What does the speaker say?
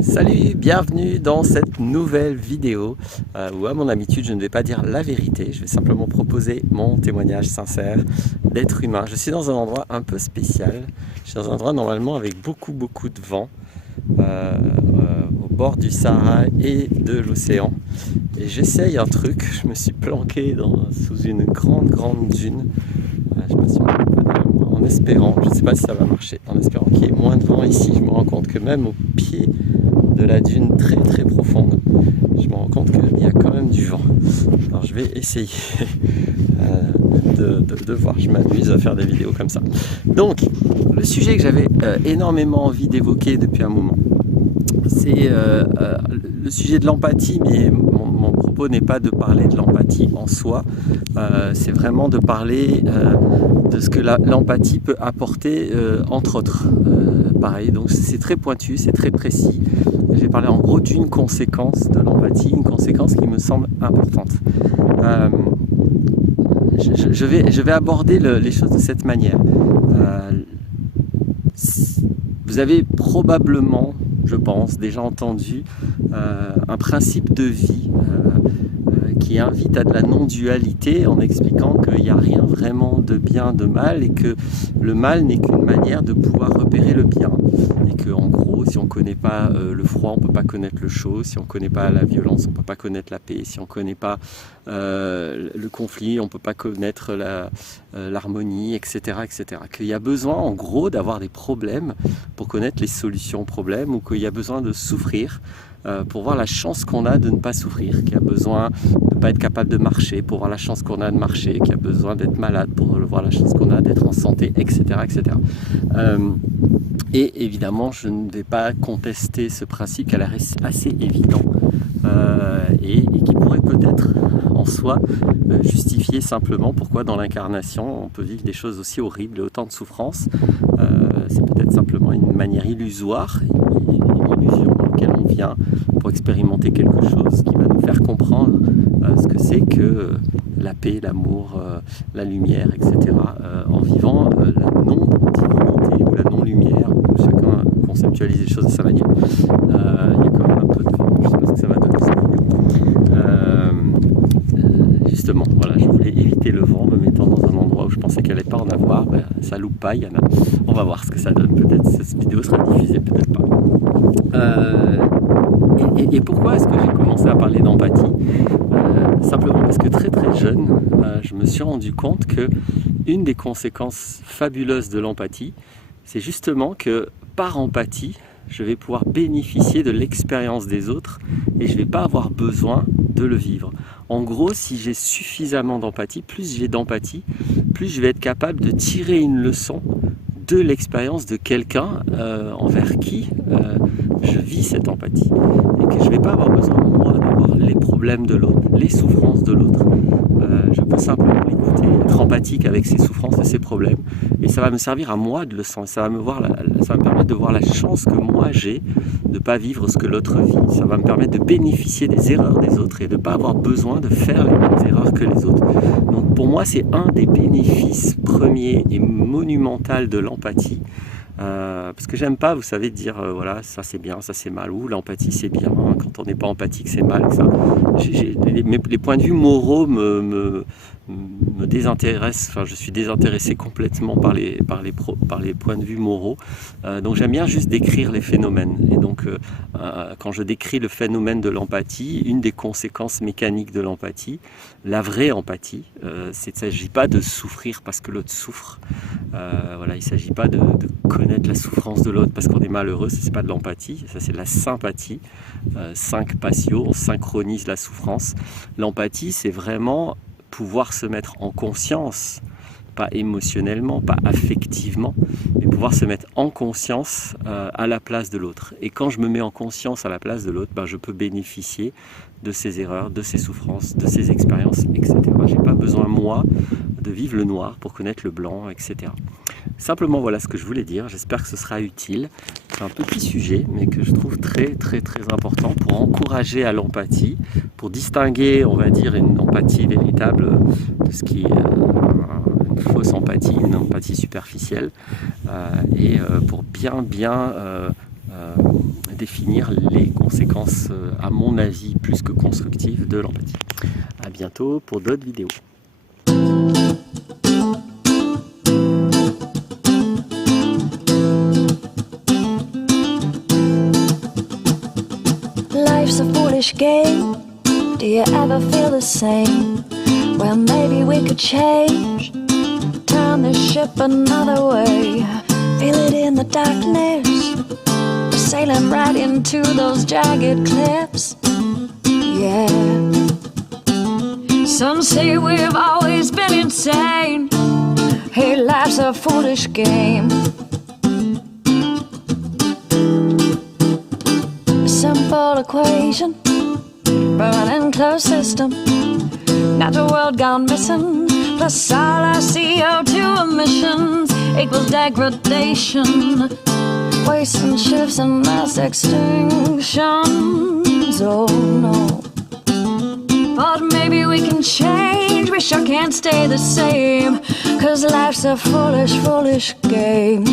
Salut, bienvenue dans cette nouvelle vidéo où à mon habitude je ne vais pas dire la vérité, je vais simplement proposer mon témoignage sincère d'être humain. Je suis dans un endroit un peu spécial, je suis dans un endroit normalement avec beaucoup de vent au bord du Sahara et de l'océan et j'essaye un truc, je me suis planqué sous une grande dune, je sais pas si on peut dire, en espérant, je ne sais pas si ça va marcher, en espérant qu'il y ait moins de vent ici. Je me rends compte que même au pied de la dune très profonde, je me rends compte qu'il y a quand même du vent. Alors je vais essayer de voir, je m'amuse à faire des vidéos comme ça. Donc le sujet que j'avais énormément envie d'évoquer depuis un moment, c'est le sujet de l'empathie, mais mon propos n'est pas de parler de l'empathie en soi, c'est vraiment de parler de ce que l'empathie peut apporter, entre autres. Pareil, donc c'est très pointu, c'est très précis. Je vais parler en gros d'une conséquence de l'empathie, une conséquence qui me semble importante. Je vais aborder les choses de cette manière. Vous avez probablement, je pense, déjà entendu un principe de vie qui invite à de la non-dualité en expliquant qu'il n'y a rien vraiment de bien, de mal, et que le mal n'est qu'une manière de pouvoir repérer le bien. Et que en gros, si on ne connaît pas le froid, on ne peut pas connaître le chaud, si on ne connaît pas la violence, on ne peut pas connaître la paix, si on ne connaît pas le conflit, on ne peut pas connaître l'harmonie, etc. Qu'il y a besoin en gros d'avoir des problèmes pour connaître les solutions aux problèmes, ou qu'il y a besoin de souffrir pour voir la chance qu'on a de ne pas souffrir, qu'il y a besoin de ne pas être capable de marcher pour voir la chance qu'on a de marcher, qu'il y a besoin d'être malade pour voir la chance qu'on a d'être en santé, etc. Et évidemment, je ne vais pas contester ce principe qui a l'air assez évident et qui pourrait peut-être en soi justifier simplement pourquoi dans l'incarnation on peut vivre des choses aussi horribles et autant de souffrances. C'est peut-être simplement une manière illusoire, une illusion dans laquelle on vient pour expérimenter quelque chose qui va nous faire comprendre ce que c'est que la paix, l'amour, la lumière, etc. En vivant la non-divinité ou la non-lumière, chacun conceptualise les choses de sa manière. Il y a quand même un peu de vent, je ne sais pas ce que ça va donner cette vidéo. Justement, voilà, je voulais éviter le vent, me mettant dans un endroit où je pensais qu'elle n'allait pas en avoir. Ben, ça loupe pas, il y en a. On va voir ce que ça donne. Peut-être cette vidéo sera diffusée, peut-être pas. Et pourquoi est-ce que j'ai commencé à parler d'empathie? Simplement parce que très jeune, je me suis rendu compte que une des conséquences fabuleuses de l'empathie, c'est justement que par empathie, je vais pouvoir bénéficier de l'expérience des autres et je ne vais pas avoir besoin de le vivre. En gros, si j'ai suffisamment d'empathie, plus j'ai d'empathie, plus je vais être capable de tirer une leçon de l'expérience de quelqu'un envers qui je vis cette empathie. Et que je ne vais pas avoir besoin, moi, d'avoir les problèmes de l'autre, les souffrances de l'autre. Je peux simplement l'écouter, être empathique avec ses souffrances et ses problèmes. Et ça va me servir à moi de le sentir. Ça va me permettre de voir la chance que moi j'ai de ne pas vivre ce que l'autre vit. Ça va me permettre de bénéficier des erreurs des autres et de ne pas avoir besoin de faire les mêmes erreurs que les autres. Donc pour moi, c'est un des bénéfices premiers et monumentaux de l'empathie. Parce que j'aime pas, vous savez, dire voilà, ça c'est bien, ça c'est mal, ou l'empathie c'est bien, quand on n'est pas empathique c'est mal. Ça. Les points de vue moraux me désintéressent, enfin je suis désintéressé complètement par les points de vue moraux, donc j'aime bien juste décrire les phénomènes. Et donc quand je décris le phénomène de l'empathie, une des conséquences mécaniques de l'empathie, la vraie empathie, il ne s'agit pas de souffrir parce que l'autre souffre, voilà, il ne s'agit pas de connaître la souffrance de l'autre parce qu'on est malheureux, ça c'est pas de l'empathie, ça c'est de la sympathie, 5 patio, on synchronise la souffrance. L'empathie c'est vraiment pouvoir se mettre en conscience, pas émotionnellement, pas affectivement, mais pouvoir se mettre en conscience à la place de l'autre. Et quand je me mets en conscience à la place de l'autre, ben, je peux bénéficier de ses erreurs, de ses souffrances, de ses expériences, etc. Je n'ai pas besoin, moi, de vivre le noir pour connaître le blanc, etc. Simplement, voilà ce que je voulais dire. J'espère que ce sera utile. C'est un petit sujet, mais que je trouve très important pour encourager à l'empathie, pour distinguer, on va dire, une empathie véritable de ce qui est une fausse empathie, une empathie superficielle, et pour bien définir les conséquences, à mon avis, plus que constructives de l'empathie. À bientôt pour d'autres vidéos. Life's a foolish game. Do you ever feel the same? Well, maybe we could change, turn the ship another way. Feel it in the darkness. We're sailing right into those jagged cliffs. Yeah. Some say we've always been insane. Hey, life's a foolish game. Simple equation, burning closed system. Natural world gone missing, plus all our CO2 emissions equals degradation, wasting ships and mass extinctions. Oh no. But maybe we can change, we sure can't stay the same, 'cause life's a foolish, foolish game.